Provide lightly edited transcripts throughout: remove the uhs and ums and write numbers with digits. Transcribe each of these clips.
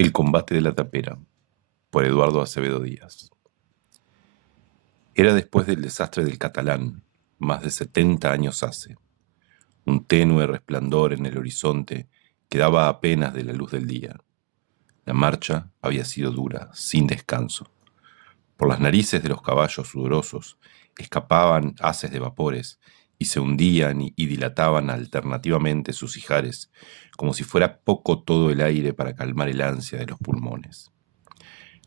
El combate de la tapera, por Eduardo Acevedo Díaz. Era después del desastre del Catalán, más de 70 años hace. Un tenue resplandor en el horizonte quedaba apenas de la luz del día. La marcha había sido dura, sin descanso. Por las narices de los caballos sudorosos escapaban haces de vapores y se hundían y dilataban alternativamente sus ijares, como si fuera poco todo el aire para calmar el ansia de los pulmones.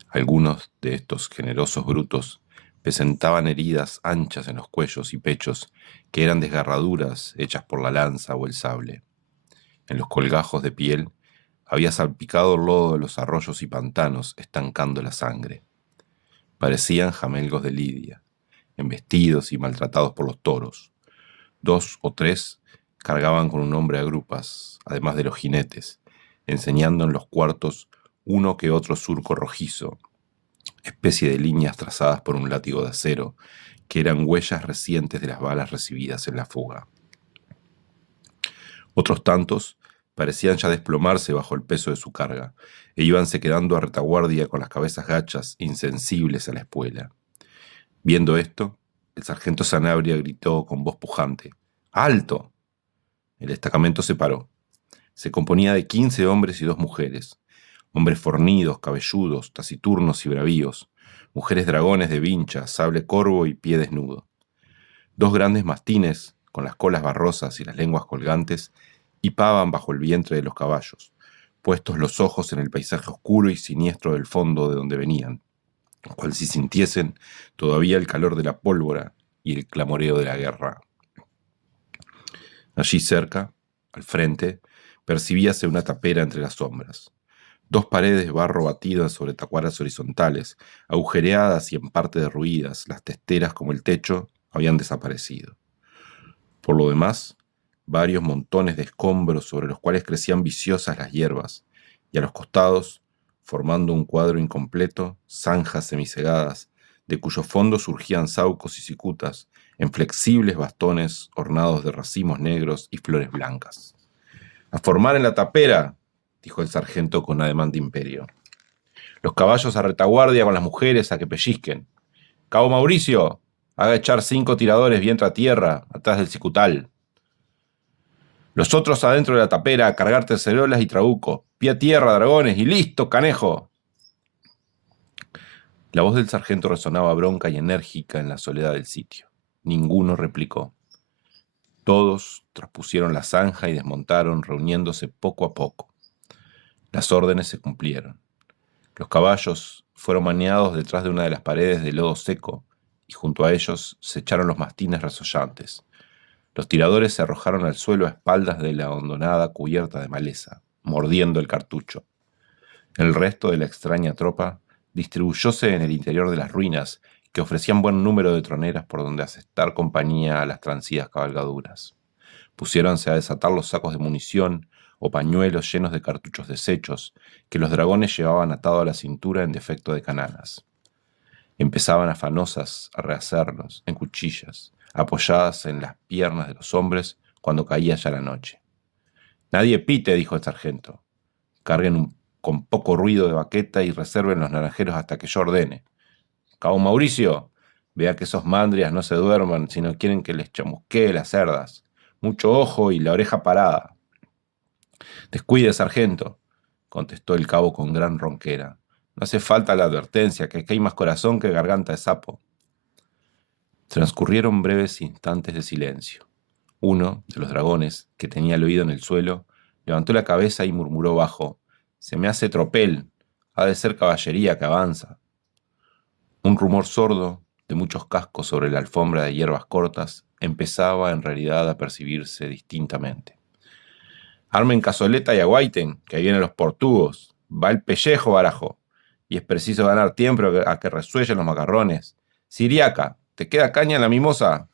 Algunos de estos generosos brutos presentaban heridas anchas en los cuellos y pechos que eran desgarraduras hechas por la lanza o el sable. En los colgajos de piel había salpicado el lodo de los arroyos y pantanos, estancando la sangre. Parecían jamelgos de lidia, embestidos y maltratados por los toros. 2 o 3 cargaban con un hombre a grupas, además de los jinetes, enseñando en los cuartos uno que otro surco rojizo, especie de líneas trazadas por un látigo de acero, que eran huellas recientes de las balas recibidas en la fuga. Otros tantos parecían ya desplomarse bajo el peso de su carga, e íbanse quedando a retaguardia con las cabezas gachas, insensibles a la espuela. Viendo esto, el sargento Sanabria gritó con voz pujante: ¡Alto! El destacamento se paró. Se componía de 15 hombres y 2 mujeres. Hombres fornidos, cabelludos, taciturnos y bravíos. Mujeres dragones de vincha, sable corvo y pie desnudo. 2 grandes mastines, con las colas barrosas y las lenguas colgantes, hipaban bajo el vientre de los caballos, puestos los ojos en el paisaje oscuro y siniestro del fondo de donde venían, cual si sintiesen todavía el calor de la pólvora y el clamoreo de la guerra. Allí cerca, al frente, percibíase una tapera entre las sombras. 2 paredes de barro batidas sobre tacuaras horizontales, agujereadas y en parte derruidas, las testeras como el techo habían desaparecido. Por lo demás, varios montones de escombros sobre los cuales crecían viciosas las hierbas, y a los costados, formando un cuadro incompleto, zanjas semicegadas, de cuyo fondo surgían saucos y cicutas, en flexibles bastones ornados de racimos negros y flores blancas. ¡A formar en la tapera!, dijo el sargento con ademán de imperio. Los caballos a retaguardia con las mujeres a que pellizquen. Cabo Mauricio, haga echar 5 tiradores vientre a tierra, atrás del cicutal. Los otros adentro de la tapera a cargar tercerolas y trabuco. Pie a tierra, dragones, y listo, canejo. La voz del sargento resonaba bronca y enérgica en la soledad del sitio. Ninguno replicó. Todos traspusieron la zanja y desmontaron, reuniéndose poco a poco. Las órdenes se cumplieron. Los caballos fueron maniados detrás de una de las paredes de lodo seco y junto a ellos se echaron los mastines resollantes. Los tiradores se arrojaron al suelo a espaldas de la hondonada cubierta de maleza, mordiendo el cartucho. El resto de la extraña tropa distribuyóse en el interior de las ruinas, que ofrecían buen número de troneras por donde asestar compañía a las transidas cabalgaduras. Pusiéronse a desatar los sacos de munición o pañuelos llenos de cartuchos deshechos que los dragones llevaban atado a la cintura en defecto de cananas. Empezaban afanosas a rehacerlos en cuchillas, apoyadas en las piernas de los hombres cuando caía ya la noche. Nadie pite, dijo el sargento. Carguen con poco ruido de baqueta y reserven los naranjeros hasta que yo ordene. Cabo Mauricio, vea que esos mandrias no se duerman si no quieren que les chamusquee las cerdas. Mucho ojo y la oreja parada. Descuide, sargento, contestó el cabo con gran ronquera. No hace falta la advertencia, que aquí hay más corazón que garganta de sapo. Transcurrieron breves instantes de silencio. Uno de los dragones, que tenía el oído en el suelo, levantó la cabeza y murmuró bajo: «Se me hace tropel, ha de ser caballería que avanza». Un rumor sordo, de muchos cascos sobre la alfombra de hierbas cortas, empezaba en realidad a percibirse distintamente. «Armen cazoleta y aguaiten, que ahí vienen los portugos. Va el pellejo, barajo, y es preciso ganar tiempo a que resuellen los macarrones. Siriaca, ¿te queda caña en la mimosa?»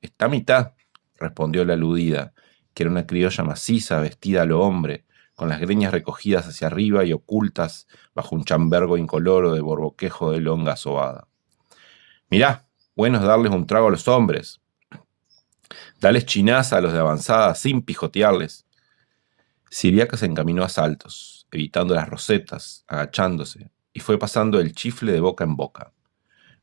«Está a mitad», respondió la aludida, que era una criolla maciza, vestida a lo hombre, con las greñas recogidas hacia arriba y ocultas bajo un chambergo incoloro de borboquejo de longa sobada. «Mirá, bueno es darles un trago a los hombres. Dales chinaza a los de avanzada, sin pijotearles. Siriaca se encaminó a saltos, evitando las rosetas, agachándose, y fue pasando el chifle de boca en boca.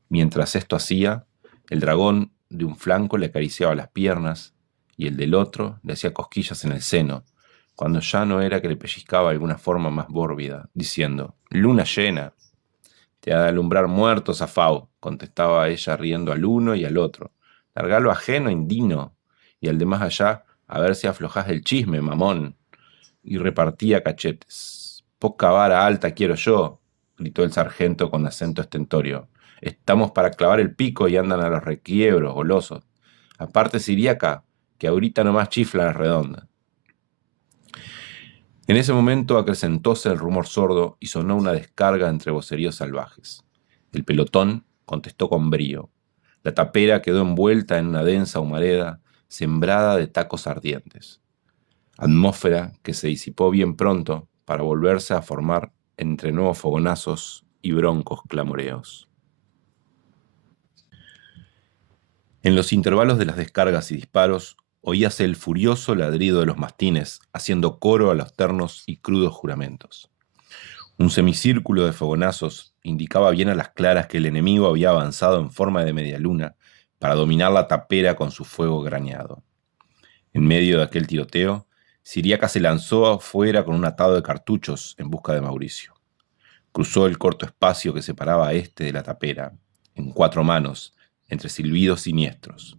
Mientras esto hacía, el dragón de un flanco le acariciaba las piernas y el del otro le hacía cosquillas en el seno, cuando ya no era que le pellizcaba alguna forma más mórbida, diciendo: «Luna llena». «Te ha de alumbrar muerto, Zafao», contestaba ella riendo al uno y al otro. «Largá lo ajeno, indino, y al de más allá, a ver si aflojás el chisme, mamón». Y repartía cachetes. «Poca vara alta quiero yo», gritó el sargento con acento estentorio. «Estamos para clavar el pico y andan a los requiebros, golosos. Aparte Siriaca, que ahorita nomás chifla la redonda». En ese momento acrecentóse el rumor sordo y sonó una descarga entre voceríos salvajes. El pelotón contestó con brío. La tapera quedó envuelta en una densa humareda, sembrada de tacos ardientes. Atmósfera que se disipó bien pronto para volverse a formar entre nuevos fogonazos y broncos clamoreos. En los intervalos de las descargas y disparos, oíase el furioso ladrido de los mastines, haciendo coro a los ternos y crudos juramentos. Un semicírculo de fogonazos indicaba bien a las claras que el enemigo había avanzado en forma de media luna para dominar la tapera con su fuego graneado. En medio de aquel tiroteo, Siriaca se lanzó afuera con un atado de cartuchos en busca de Mauricio. Cruzó el corto espacio que separaba a este de la tapera, en 4 manos, entre silbidos siniestros.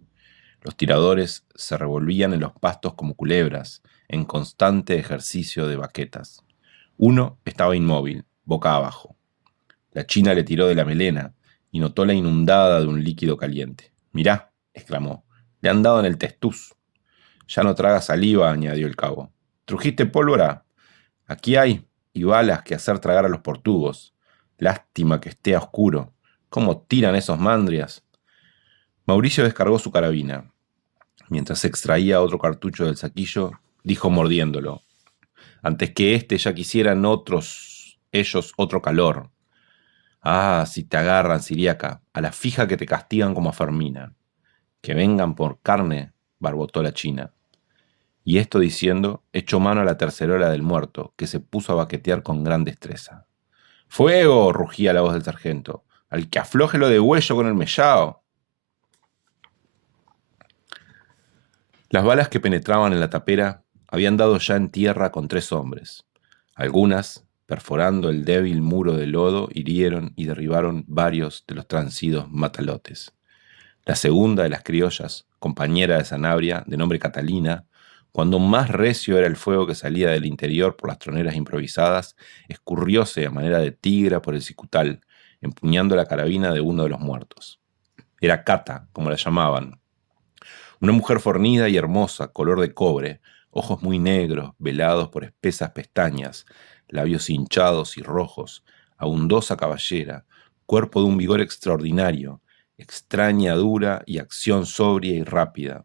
Los tiradores se revolvían en los pastos como culebras, en constante ejercicio de baquetas. Uno estaba inmóvil, boca abajo. La china le tiró de la melena y notó la inundada de un líquido caliente. «Mirá», exclamó, «le han dado en el testuz». «Ya no traga saliva», añadió el cabo. «¿Trujiste pólvora?» «Aquí hay, y balas que hacer tragar a los portugos. Lástima que esté a oscuro. ¿Cómo tiran esos mandrias?» Mauricio descargó su carabina. Mientras extraía otro cartucho del saquillo, dijo mordiéndolo: «Antes que ya quisieran ellos otro calor. Ah, si te agarran, Siriaca, a la fija que te castigan como a Fermina. Que vengan por carne», barbotó la china. Y esto diciendo, echó mano a la tercerola del muerto, que se puso a baquetear con gran destreza. «¡Fuego!», rugía la voz del sargento. «¡Al que afloje lo de huello con el mellao!». Las balas que penetraban en la tapera habían dado ya en tierra con 3 hombres. Algunas, perforando el débil muro de lodo, hirieron y derribaron varios de los transidos matalotes. La segunda de las criollas, compañera de Sanabria, de nombre Catalina, cuando más recio era el fuego que salía del interior por las troneras improvisadas, escurrióse a manera de tigra por el cicutal, empuñando la carabina de uno de los muertos. Era Cata, como la llamaban. Una mujer fornida y hermosa, color de cobre, ojos muy negros, velados por espesas pestañas, labios hinchados y rojos, abundosa cabellera, cuerpo de un vigor extraordinario, extraña dura y acción sobria y rápida.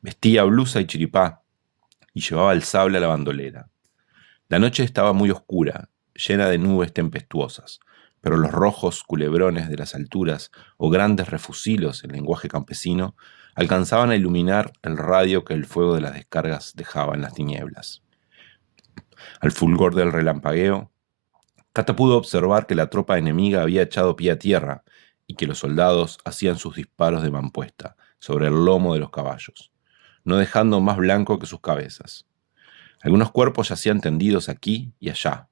Vestía blusa y chiripá y llevaba el sable a la bandolera. La noche estaba muy oscura, llena de nubes tempestuosas, pero los rojos culebrones de las alturas o grandes refusilos en lenguaje campesino alcanzaban a iluminar el radio que el fuego de las descargas dejaba en las tinieblas. Al fulgor del relampagueo, Cata pudo observar que la tropa enemiga había echado pie a tierra y que los soldados hacían sus disparos de mampuesta sobre el lomo de los caballos, no dejando más blanco que sus cabezas. Algunos cuerpos yacían tendidos aquí y allá.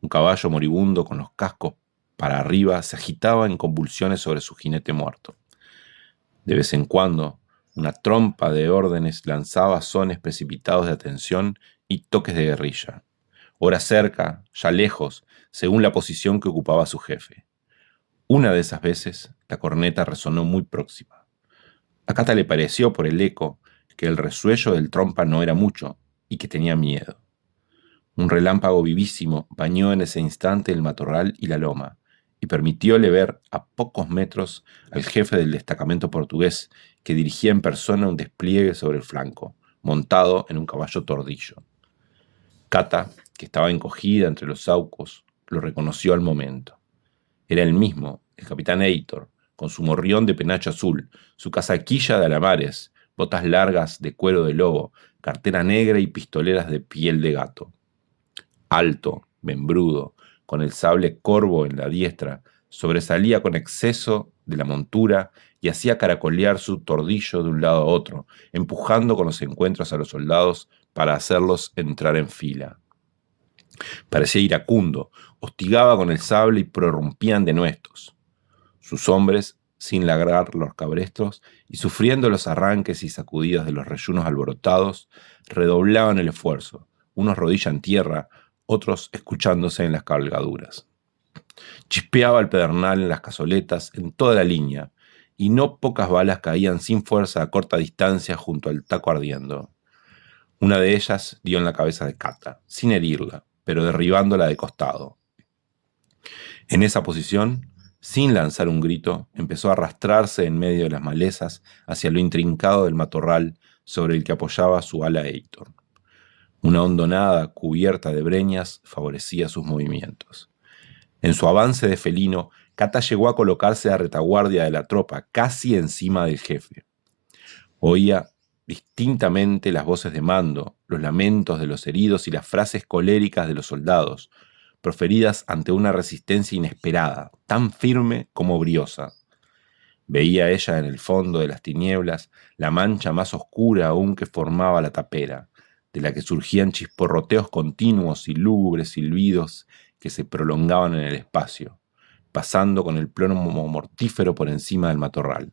Un caballo moribundo con los cascos para arriba se agitaba en convulsiones sobre su jinete muerto. De vez en cuando, una trompa de órdenes lanzaba sones precipitados de atención y toques de guerrilla. Ora cerca, ya lejos, según la posición que ocupaba su jefe. Una de esas veces, la corneta resonó muy próxima. A Cata le pareció por el eco que el resuello del trompa no era mucho y que tenía miedo. Un relámpago vivísimo bañó en ese instante el matorral y la loma, y permitióle ver a pocos metros al jefe del destacamento portugués que dirigía en persona un despliegue sobre el flanco, montado en un caballo tordillo. Cata, que estaba encogida entre los saucos, lo reconoció al momento. Era el mismo, el capitán Heitor, con su morrión de penacho azul, su casaquilla de alamares, botas largas de cuero de lobo, cartera negra y pistoleras de piel de gato. Alto, membrudo, con el sable corvo en la diestra, sobresalía con exceso de la montura y hacía caracolear su tordillo de un lado a otro, empujando con los encuentros a los soldados para hacerlos entrar en fila. Parecía iracundo, hostigaba con el sable y prorrumpían denuestos. Sus hombres, sin lograr los cabrestos y sufriendo los arranques y sacudidas de los reyunos alborotados, redoblaban el esfuerzo, unos rodilla en tierra, otros escuchándose en las cabalgaduras. Chispeaba el pedernal en las cazoletas en toda la línea, y no pocas balas caían sin fuerza a corta distancia junto al taco ardiendo. Una de ellas dio en la cabeza de Cata, sin herirla, pero derribándola de costado. En esa posición, sin lanzar un grito, empezó a arrastrarse en medio de las malezas hacia lo intrincado del matorral sobre el que apoyaba su ala Héctor. Una hondonada cubierta de breñas favorecía sus movimientos. En su avance de felino, Cata llegó a colocarse a retaguardia de la tropa, casi encima del jefe. Oía distintamente las voces de mando, los lamentos de los heridos y las frases coléricas de los soldados, proferidas ante una resistencia inesperada, tan firme como briosa. Veía ella en el fondo de las tinieblas la mancha más oscura aún que formaba la tapera, de la que surgían chisporroteos continuos y lúgubres silbidos que se prolongaban en el espacio, pasando con el plomo mortífero por encima del matorral,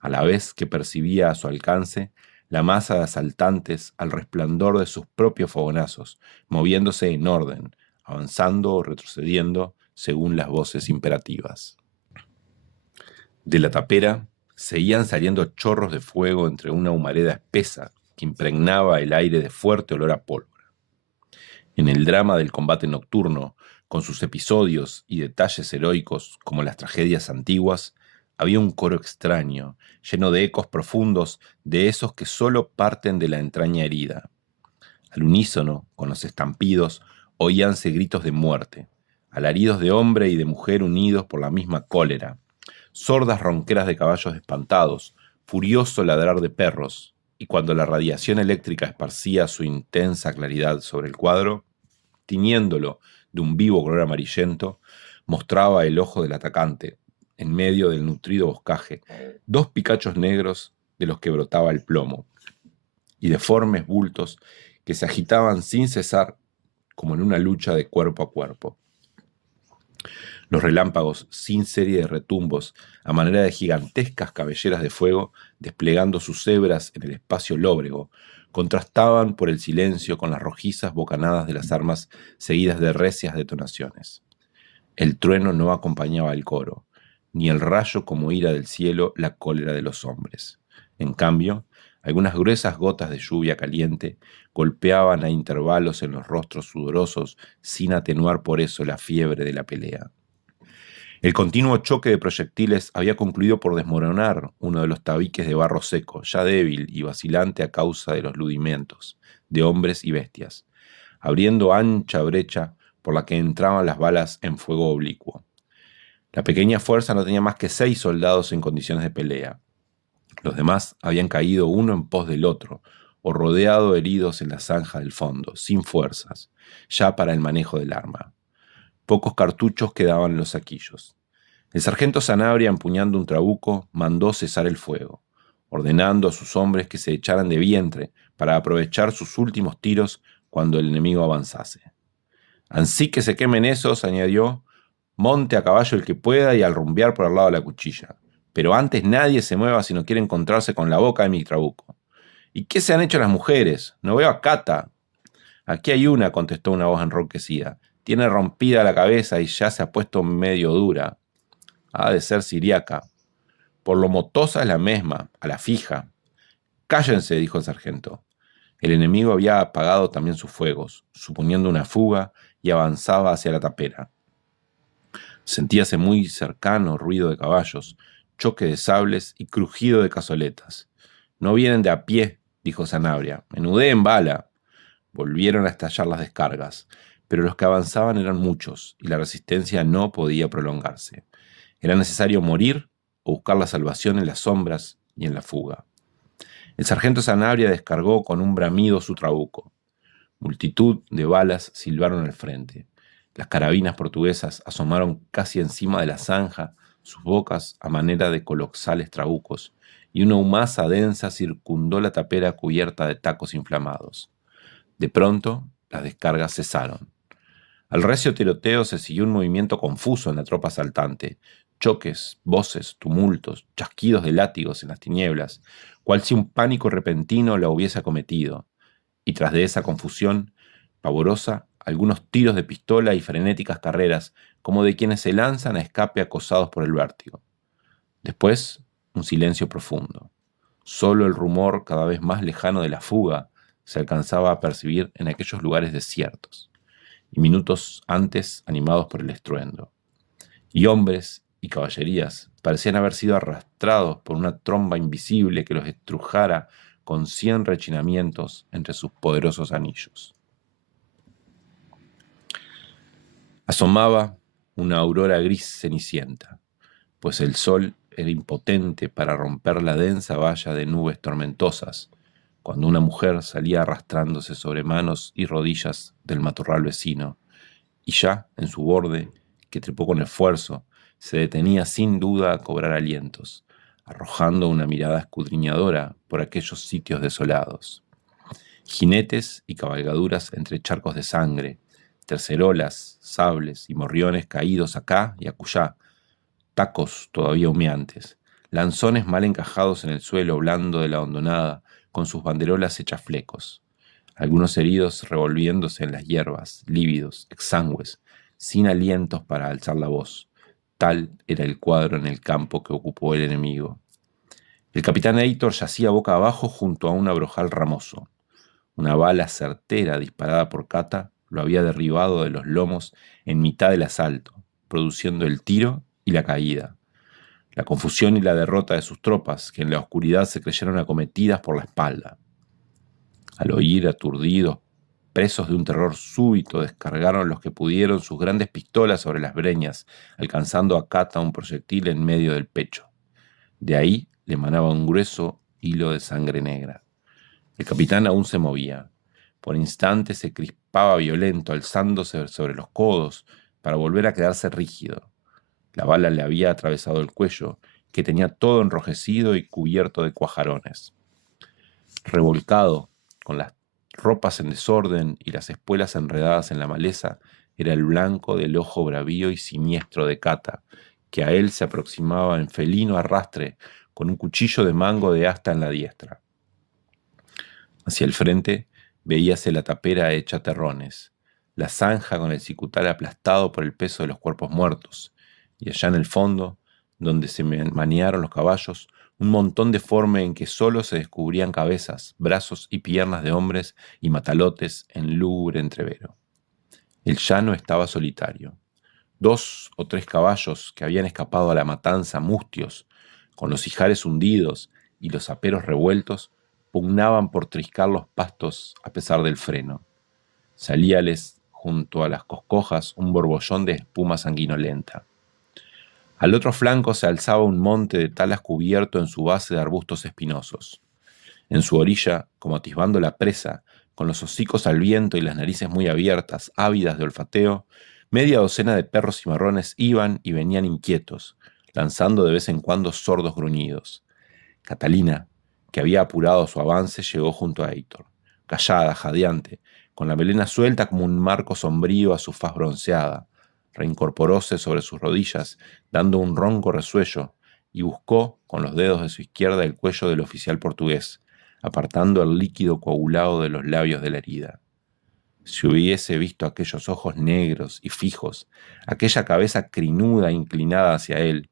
a la vez que percibía a su alcance la masa de asaltantes al resplandor de sus propios fogonazos, moviéndose en orden, avanzando o retrocediendo según las voces imperativas. De la tapera seguían saliendo chorros de fuego entre una humareda espesa que impregnaba el aire de fuerte olor a pólvora. En el drama del combate nocturno, con sus episodios y detalles heroicos como las tragedias antiguas, había un coro extraño, lleno de ecos profundos de esos que sólo parten de la entraña herida. Al unísono, con los estampidos, oíanse gritos de muerte, alaridos de hombre y de mujer unidos por la misma cólera, sordas ronqueras de caballos espantados, furioso ladrar de perros, y cuando la radiación eléctrica esparcía su intensa claridad sobre el cuadro, tiñéndolo de un vivo color amarillento, mostraba el ojo del atacante, en medio del nutrido boscaje, dos picachos negros de los que brotaba el plomo, y deformes bultos que se agitaban sin cesar como en una lucha de cuerpo a cuerpo. Los relámpagos, sin serie de retumbos, a manera de gigantescas cabelleras de fuego, desplegando sus hebras en el espacio lóbrego, contrastaban por el silencio con las rojizas bocanadas de las armas seguidas de recias detonaciones. El trueno no acompañaba el coro, ni el rayo como ira del cielo la cólera de los hombres. En cambio, algunas gruesas gotas de lluvia caliente golpeaban a intervalos en los rostros sudorosos sin atenuar por eso la fiebre de la pelea. El continuo choque de proyectiles había concluido por desmoronar uno de los tabiques de barro seco, ya débil y vacilante a causa de los ludimientos de hombres y bestias, abriendo ancha brecha por la que entraban las balas en fuego oblicuo. La pequeña fuerza no tenía más que 6 soldados en condiciones de pelea. Los demás habían caído uno en pos del otro, o rodeado heridos en la zanja del fondo, sin fuerzas, ya para el manejo del arma. Pocos cartuchos quedaban en los saquillos. El sargento Sanabria, empuñando un trabuco, mandó cesar el fuego, ordenando a sus hombres que se echaran de vientre para aprovechar sus últimos tiros cuando el enemigo avanzase. «Ansí que se quemen esos», añadió, «monte a caballo el que pueda y al rumbear por al lado de la cuchilla. Pero antes nadie se mueva si no quiere encontrarse con la boca de mi trabuco». «¿Y qué se han hecho las mujeres? No veo a Cata». «Aquí hay una», contestó una voz enronquecida. «Tiene rompida la cabeza y ya se ha puesto medio dura. Ha de ser siriaca. Por lo motosa es la misma, a la fija». «Cállense», dijo el sargento. El enemigo había apagado también sus fuegos, suponiendo una fuga, y avanzaba hacia la tapera. Sentíase muy cercano ruido de caballos, choque de sables y crujido de cazoletas. «No vienen de a pie», dijo Sanabria. «Menudeen bala». Volvieron a estallar las descargas, pero los que avanzaban eran muchos y la resistencia no podía prolongarse. Era necesario morir o buscar la salvación en las sombras y en la fuga. El sargento Sanabria descargó con un bramido su trabuco. Multitud de balas silbaron al frente. Las carabinas portuguesas asomaron casi encima de la zanja, sus bocas a manera de colosales trabucos, y una humaza densa circundó la tapera cubierta de tacos inflamados. De pronto, las descargas cesaron. Al recio tiroteo se siguió un movimiento confuso en la tropa asaltante. Choques, voces, tumultos, chasquidos de látigos en las tinieblas, cual si un pánico repentino la hubiese acometido. Y tras de esa confusión pavorosa, algunos tiros de pistola y frenéticas carreras, como de quienes se lanzan a escape acosados por el vértigo. Después, un silencio profundo. Solo el rumor cada vez más lejano de la fuga se alcanzaba a percibir en aquellos lugares desiertos, y minutos antes animados por el estruendo. Y hombres y caballerías parecían haber sido arrastrados por una tromba invisible que los estrujara con 100 rechinamientos entre sus poderosos anillos. Asomaba una aurora gris cenicienta, pues el sol era impotente para romper la densa valla de nubes tormentosas, cuando una mujer salía arrastrándose sobre manos y rodillas del matorral vecino, y ya en su borde, que trepó con esfuerzo, se detenía sin duda a cobrar alientos, arrojando una mirada escudriñadora por aquellos sitios desolados. Jinetes y cabalgaduras entre charcos de sangre, tercerolas, sables y morriones caídos acá y acullá, tacos todavía humeantes, lanzones mal encajados en el suelo blando de la hondonada, con sus banderolas hechas flecos, algunos heridos revolviéndose en las hierbas, lívidos, exangües, sin alientos para alzar la voz. Tal era el cuadro en el campo que ocupó el enemigo. El capitán Heitor yacía boca abajo junto a un abrojal ramoso. Una bala certera disparada por Cata lo había derribado de los lomos en mitad del asalto, produciendo el tiro y la caída. La confusión y la derrota de sus tropas, que en la oscuridad se creyeron acometidas por la espalda. Al oír, aturdidos, presos de un terror súbito, descargaron los que pudieron sus grandes pistolas sobre las breñas, alcanzando a Cata un proyectil en medio del pecho. De ahí le emanaba un grueso hilo de sangre negra. El capitán aún se movía. Por instantes se crispaba violento, alzándose sobre los codos para volver a quedarse rígido. La bala le había atravesado el cuello, que tenía todo enrojecido y cubierto de cuajarones. Revolcado, con las ropas en desorden y las espuelas enredadas en la maleza, era el blanco del ojo bravío y siniestro de Cata, que a él se aproximaba en felino arrastre con un cuchillo de mango de asta en la diestra. Hacia el frente veíase la tapera hecha terrones, la zanja con el cicutal aplastado por el peso de los cuerpos muertos, y allá en el fondo, donde se manearon los caballos, un montón deforme en que solo se descubrían cabezas, brazos y piernas de hombres y matalotes en lúgubre entrevero. El llano estaba solitario. 2 o 3 caballos que habían escapado a la matanza mustios, con los ijares hundidos y los aperos revueltos, pugnaban por triscar los pastos a pesar del freno. Salíales junto a las coscojas un borbollón de espuma sanguinolenta. Al otro flanco se alzaba un monte de talas cubierto en su base de arbustos espinosos. En su orilla, como atisbando la presa, con los hocicos al viento y las narices muy abiertas, ávidas de olfateo, media docena de perros cimarrones iban y venían inquietos, lanzando de vez en cuando sordos gruñidos. Catalina, que había apurado su avance, llegó junto a Héctor, callada, jadeante, con la melena suelta como un marco sombrío a su faz bronceada. Reincorporóse sobre sus rodillas, dando un ronco resuello, y buscó con los dedos de su izquierda el cuello del oficial portugués, apartando el líquido coagulado de los labios de la herida. Si hubiese visto aquellos ojos negros y fijos, aquella cabeza crinuda inclinada hacia él,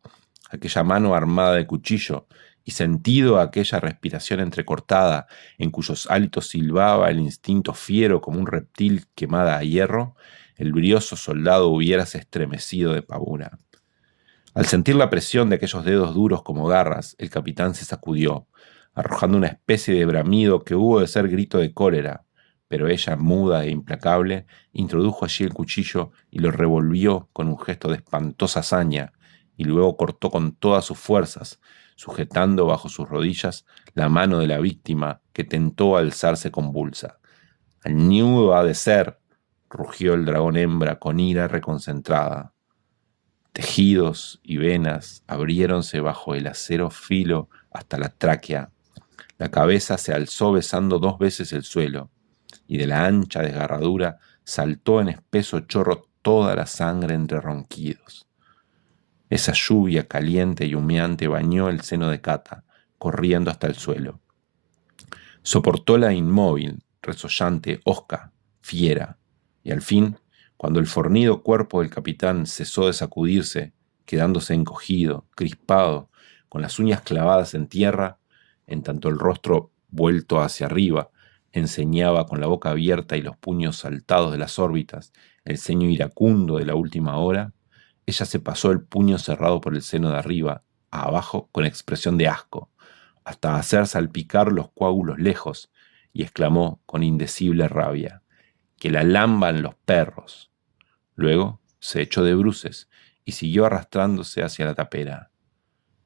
aquella mano armada de cuchillo, y sentido aquella respiración entrecortada en cuyos hálitos silbaba el instinto fiero como un reptil quemada a hierro, el brioso soldado hubiérase estremecido de pavura. Al sentir la presión de aquellos dedos duros como garras, el capitán se sacudió, arrojando una especie de bramido que hubo de ser grito de cólera, pero ella, muda e implacable, introdujo allí el cuchillo y lo revolvió con un gesto de espantosa hazaña, y luego cortó con todas sus fuerzas, sujetando bajo sus rodillas la mano de la víctima que tentó alzarse convulsa. «Al nido ha de ser», rugió el dragón hembra con ira reconcentrada. Tejidos y venas abriéronse bajo el acero filo hasta la tráquea. La cabeza se alzó besando 2 veces el suelo, y de la ancha desgarradura saltó en espeso chorro toda la sangre entre ronquidos. Esa lluvia caliente y humeante bañó el seno de Cata, corriendo hasta el suelo. Soportóla inmóvil, resollante, hosca, fiera, y al fin, cuando el fornido cuerpo del capitán cesó de sacudirse, quedándose encogido, crispado, con las uñas clavadas en tierra, en tanto el rostro vuelto hacia arriba, enseñaba con la boca abierta y los puños saltados de las órbitas el ceño iracundo de la última hora, ella se pasó el puño cerrado por el seno de arriba a abajo con expresión de asco, hasta hacer salpicar los coágulos lejos, y exclamó con indecible rabia: «Que la lamban los perros». Luego se echó de bruces y siguió arrastrándose hacia la tapera.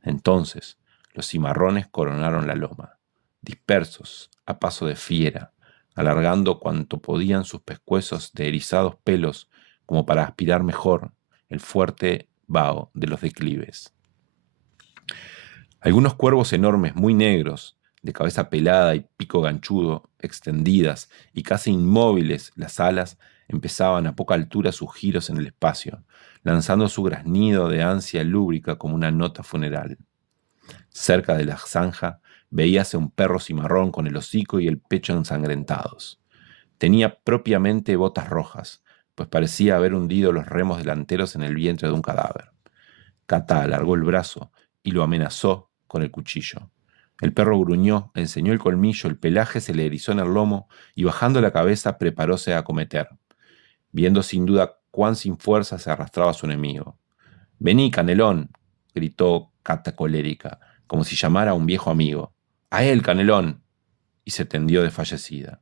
Entonces los cimarrones coronaron la loma, dispersos a paso de fiera, alargando cuanto podían sus pescuezos de erizados pelos como para aspirar mejor el fuerte vaho de los declives. Algunos cuervos enormes, muy negros, de cabeza pelada y pico ganchudo, extendidas y casi inmóviles las alas, empezaban a poca altura sus giros en el espacio, lanzando su graznido de ansia lúbrica como una nota funeral. Cerca de la zanja veíase un perro cimarrón con el hocico y el pecho ensangrentados. Tenía propiamente botas rojas, pues parecía haber hundido los remos delanteros en el vientre de un cadáver. Cata alargó el brazo y lo amenazó con el cuchillo. El perro gruñó, enseñó el colmillo, el pelaje se le erizó en el lomo y bajando la cabeza preparóse a acometer, viendo sin duda cuán sin fuerza se arrastraba su enemigo. «Vení, Canelón», gritó Cata colérica, como si llamara a un viejo amigo. «A él, Canelón», y se tendió desfallecida.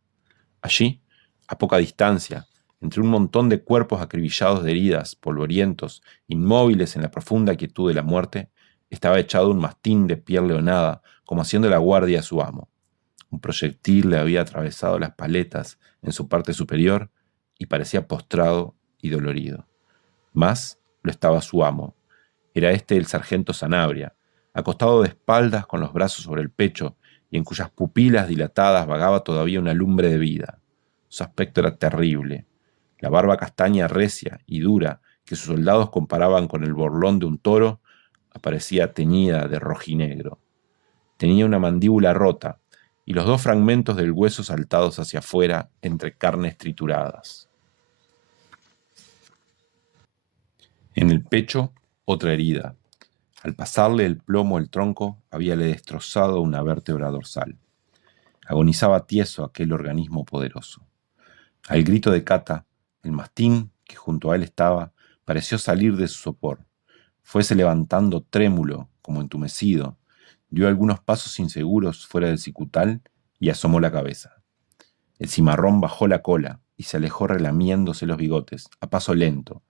Allí, a poca distancia, entre un montón de cuerpos acribillados de heridas, polvorientos, inmóviles en la profunda quietud de la muerte, estaba echado un mastín de piel leonada, como haciendo la guardia a su amo. Un proyectil le había atravesado las paletas en su parte superior y parecía postrado y dolorido. Más lo estaba su amo. Era este el sargento Sanabria, acostado de espaldas con los brazos sobre el pecho y en cuyas pupilas dilatadas vagaba todavía una lumbre de vida. Su aspecto era terrible. La barba castaña recia y dura, que sus soldados comparaban con el borlón de un toro, aparecía teñida de rojinegro. Tenía una mandíbula rota y los 2 fragmentos del hueso saltados hacia afuera entre carnes trituradas. En el pecho, otra herida. Al pasarle el plomo el tronco, habíale destrozado una vértebra dorsal. Agonizaba tieso aquel organismo poderoso. Al grito de Cata, el mastín, que junto a él estaba, pareció salir de su sopor. Fuese levantando trémulo, como entumecido, dio algunos pasos inseguros fuera del cicutal y asomó la cabeza. El cimarrón bajó la cola y se alejó relamiéndose los bigotes, a paso lento,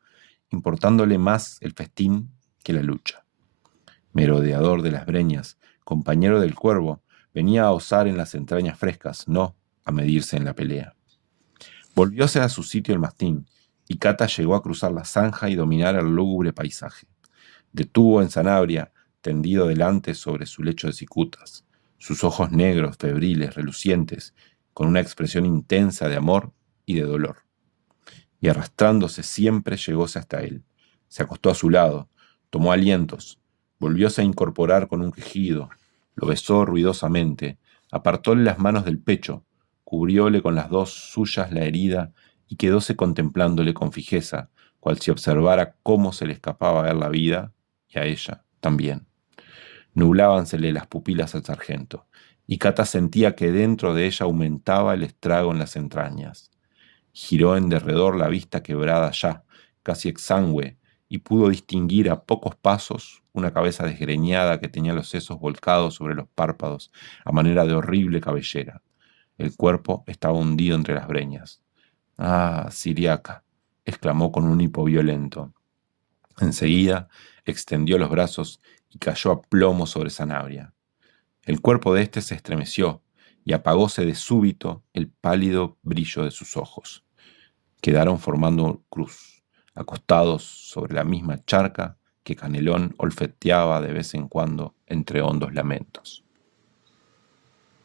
importándole más el festín que la lucha. Merodeador de las breñas, compañero del cuervo, venía a osar en las entrañas frescas, no a medirse en la pelea. Volvióse a su sitio el mastín, y Cata llegó a cruzar la zanja y dominar el lúgubre paisaje. Detuvo en Sanabria, tendido delante sobre su lecho de cicutas, sus ojos negros, febriles, relucientes, con una expresión intensa de amor y de dolor. Y arrastrándose siempre llegóse hasta él. Se acostó a su lado, tomó alientos, volvióse a incorporar con un quejido, lo besó ruidosamente, apartóle las manos del pecho, cubrióle con las 2 suyas la herida y quedóse contemplándole con fijeza, cual si observara cómo se le escapaba a ver la vida, y a ella también. Nublábansele las pupilas al sargento, y Cata sentía que dentro de ella aumentaba el estrago en las entrañas. Giró en derredor la vista quebrada ya, casi exangüe, y pudo distinguir a pocos pasos una cabeza desgreñada que tenía los sesos volcados sobre los párpados a manera de horrible cabellera. El cuerpo estaba hundido entre las breñas. «Ah, Siriaca», exclamó con un hipo violento. Enseguida extendió los brazos y cayó a plomo sobre Sanabria. El cuerpo de éste se estremeció y apagóse de súbito el pálido brillo de sus ojos. Quedaron formando cruz, acostados sobre la misma charca que Canelón olfateaba de vez en cuando entre hondos lamentos.